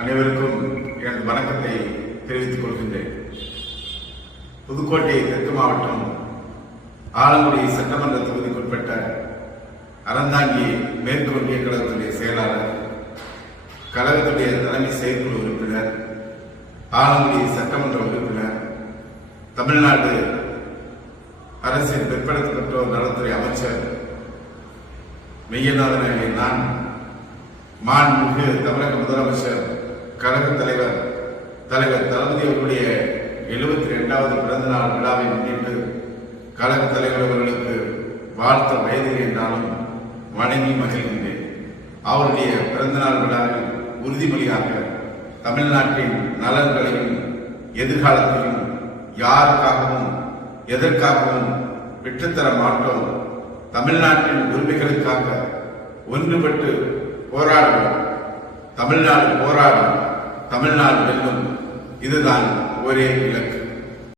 அனைவருக்கும் எனது வணக்கத்தை தெரிவித்துக் கொள்கின்றேன். புதுக்கோட்டை தெற்கு மாவட்டம் ஆலங்குடி சட்டமன்ற தொகுதிக்குட்பட்ட அறந்தாங்கி மேற்கு ஒன்றிய கழகத்துடைய செயலாளர், கழகத்துடைய தலைமை செயற்குழு உறுப்பினர், ஆலங்குடி சட்டமன்ற உறுப்பினர், தமிழ்நாடு அரசின் பிற்படுத்தப்பட்டோர் நலத்துறை அமைச்சர் மெய்யநாதன் நான், மாண்புமிகு தமிழக முதலமைச்சர், கழக தலைவர் தளபதி அவர்களுடைய 72வது பிறந்த நாள் விழாவை முன்னிட்டு கழக தலைவர் அவர்களுக்கு வாழ்த்த வயதில் என்றாலும் வணங்கி மகிழ்கின்றேன். அவருடைய பிறந்தநாள் விழாவில் உறுதிமொழியாக தமிழ்நாட்டின் நலன்களையும் எதிர்காலத்தையும் யாருக்காகவும் எதற்காகவும் விட்டுத்தர மாட்டோம், தமிழ்நாட்டின் உரிமைகளுக்காக ஒன்றுபட்டு போராடுவோம், தமிழ்நாடு போராடும், தமிழ்நாடு வெல்லும், இதுதான் ஒரே இலக்கு.